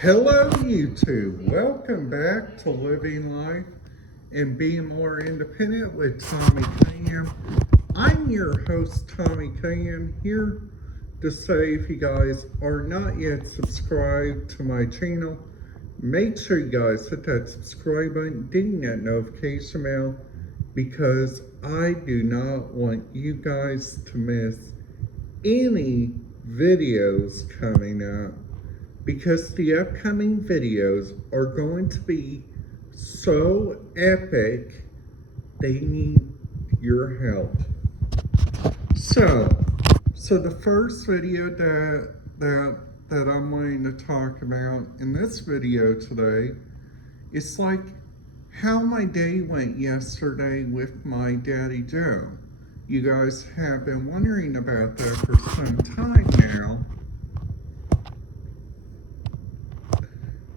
Hello, YouTube. Welcome back to Living Life and Being More Independent with Tommy Cam. I'm your host, Tommy Cam, here to say if you guys are not yet subscribed to my channel, make sure you guys hit that subscribe button, ding that notification bell, because I do not want you guys to miss any videos coming up, because the upcoming videos are going to be so epic, they need your help. So the first video that I'm going to talk about in this video today is like how my day went yesterday with my Daddy Joe. You guys have been wondering about that for some time now.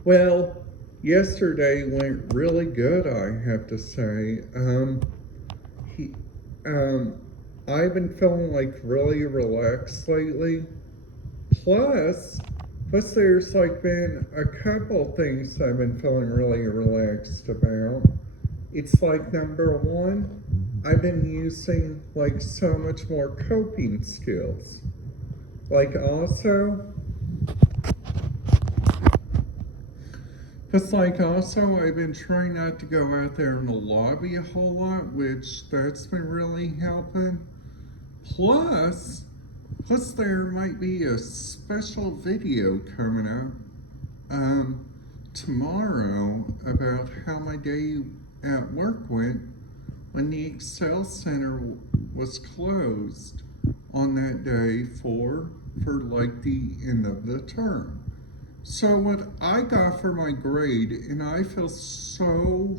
Well, yesterday went really good, I have to say. I've been feeling like really relaxed lately. Plus there's like been a couple things I've been feeling really relaxed about. It's like, number one, I've been using like so much more coping skills. Like also, I've been trying not to go out there in the lobby a whole lot, which that's been really helping. Plus there might be a special video coming up tomorrow about how my day at work went when the Excel Center was closed on that day for like the end of the term. So what I got for my grade, and I feel so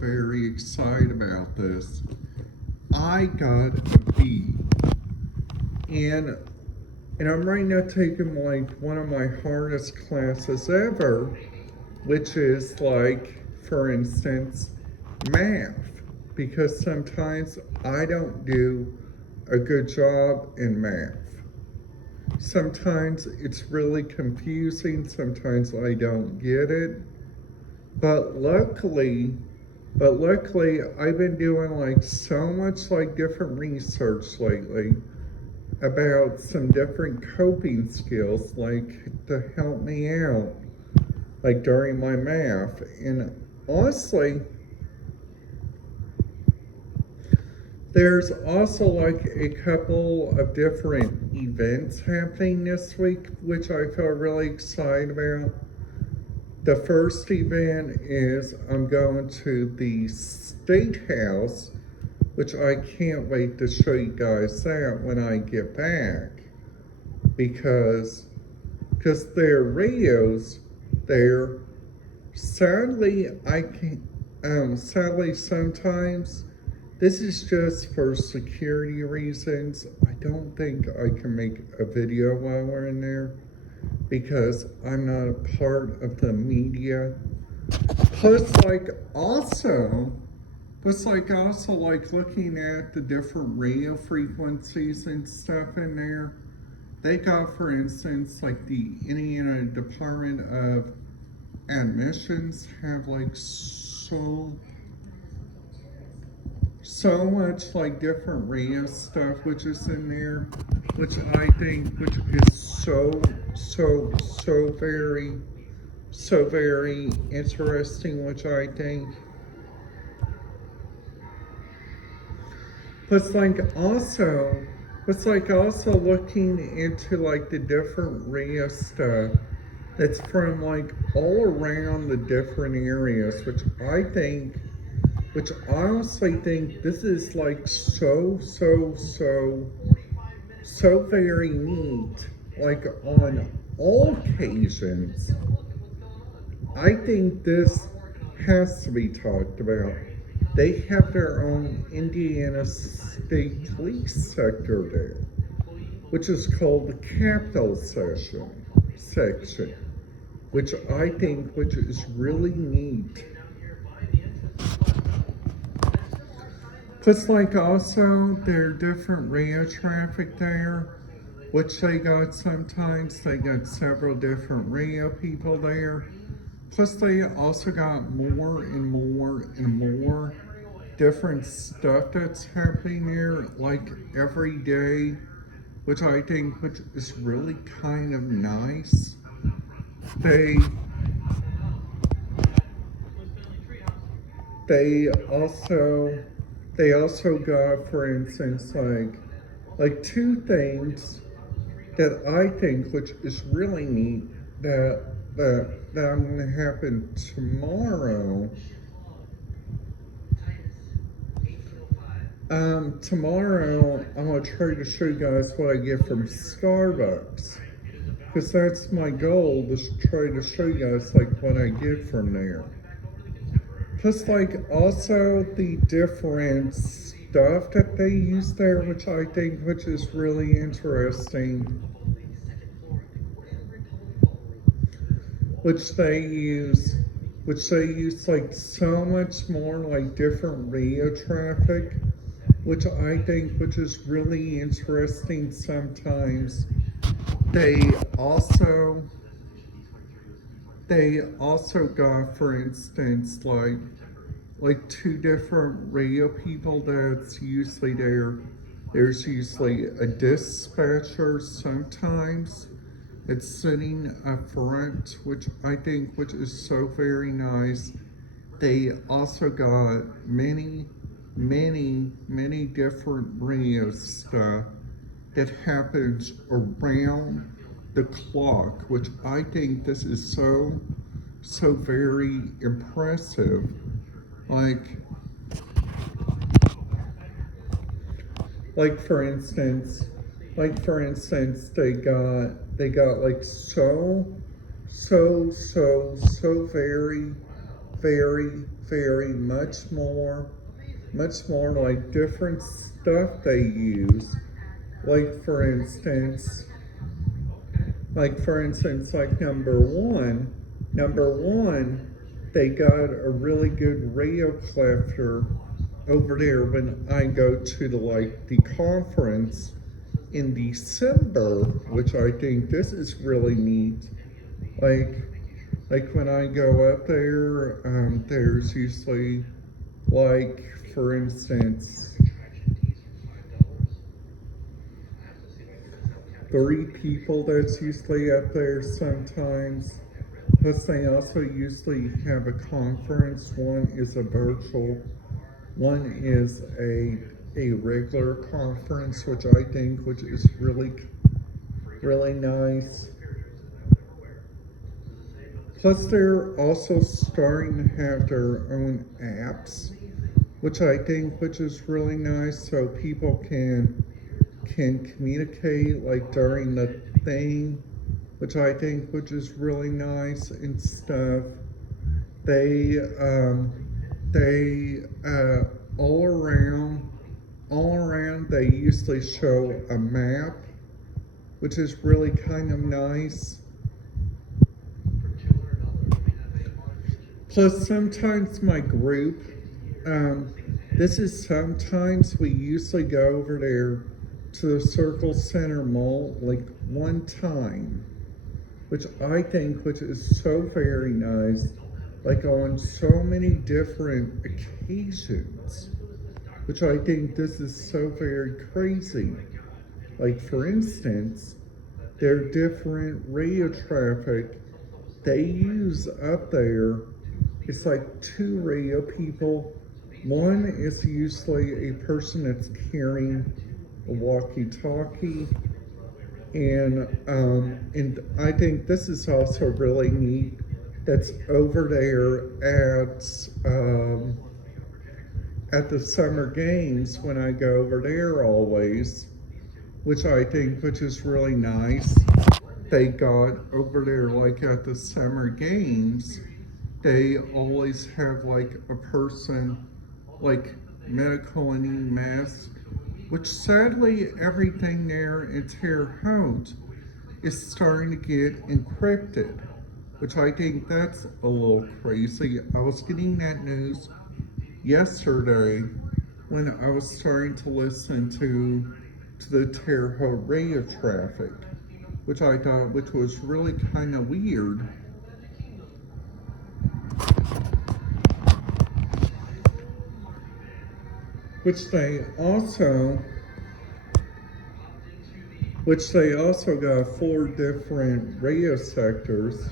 very excited about this, I got a B. And I'm right now taking like one of my hardest classes ever, which is like, for instance, math. Because sometimes I don't do a good job in math. Sometimes it's really confusing, sometimes I don't get it. But luckily I've been doing like so much like different research lately about some different coping skills, like to help me out, like during my math. And honestly, there's also like a couple of different events happening this week, which I feel really excited about. The first event is I'm going to the State House, which I can't wait to show you guys that when I get back, because their radios there, sadly sometimes, this is just for security reasons. I don't think I can make a video while we're in there because I'm not a part of the media. Plus also like looking at the different radio frequencies and stuff in there. They got, for instance, like the Indiana Department of Admissions have like so much like different radio stuff which is in there, which I think which is so very interesting, which I think. Plus also looking into like the different radio stuff that's from like all around the different areas, which I honestly think this is like so very neat. Like on all occasions, I think this has to be talked about. They have their own Indiana State Police sector there, which is called the Capital section, which I think is really neat. Plus like also there are different radio traffic there. which they got sometimes. They got several different radio people there. Plus, they also got more and more and more different stuff that's happening there, like every day, which I think which is really kind of nice. They they also they also got, for instance, like two things that I think which is really neat that I'm gonna happen tomorrow. Tomorrow I'm gonna try to show you guys what I get from Starbucks, because that's my goal, is to try to show you guys like what I get from there. Plus, like, also the different stuff that they use there, which I think which is really interesting, which they use like so much more like different radio traffic, which I think which is really interesting sometimes. They also got, for instance, like two different radio people that's usually there. There's usually a dispatcher sometimes. It's sitting up front, which I think which is so very nice. They also got many different radio stuff that happens around the clock, which I think this is so very impressive. Like for instance, they got like so very much more like different stuff they use. Like for instance, like number one, they got a really good radio collector over there when I go to the conference in December, which I think this is really neat. Like when I go up there, there's usually, like, for instance, 3 people that's usually up there sometimes. Plus, they also usually have a conference. One is a virtual, one is a regular conference, which I think which is really nice. Plus, they're also starting to have their own apps, which I think which is really nice, so people can communicate like during the thing, which I think which is really nice and stuff. They all around they usually show a map, which is really kind of nice. Plus, sometimes my group, sometimes we usually go over there to the Circle Center Mall like one time, which I think which is so very nice, like on so many different occasions, which I think this is so very crazy. Like for instance, their different radio traffic they use up there. It's like 2 radio people. One is usually a person that's carrying a walkie-talkie, and I think this is also really neat. That's over there at the summer games when I go over there always, which I think which is really nice. They got over there like at the summer games, they always have like a person like medical and mask, which sadly everything there in Terre Haute is starting to get encrypted, which I think that's a little crazy. I was getting that news yesterday when I was starting to listen to to the Terre Haute radio traffic, which I thought which was really kind of weird. Which they also got 4 different radio sectors.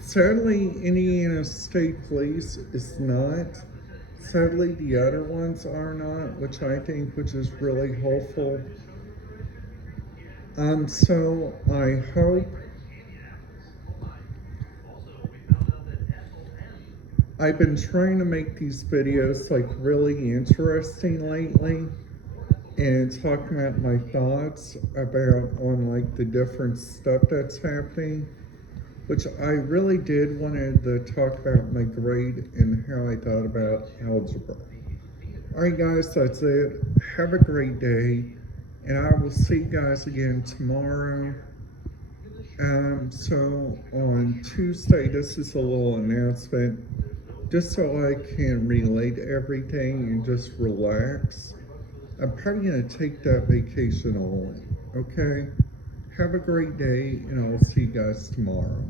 Sadly, Indiana State Police is not. Sadly, the other ones are not, which is really hopeful. So I hope I've been trying to make these videos like really interesting lately and talking about my thoughts about on like the different stuff that's happening, which I really did wanted to talk about my grade and how I thought about algebra. Alright guys, that's it. Have a great day, and I will see you guys again tomorrow. So on Tuesday, this is a little announcement, just so I can relate everything and just relax. I'm probably going to take that vacation all in, okay? Have a great day, and I'll see you guys tomorrow.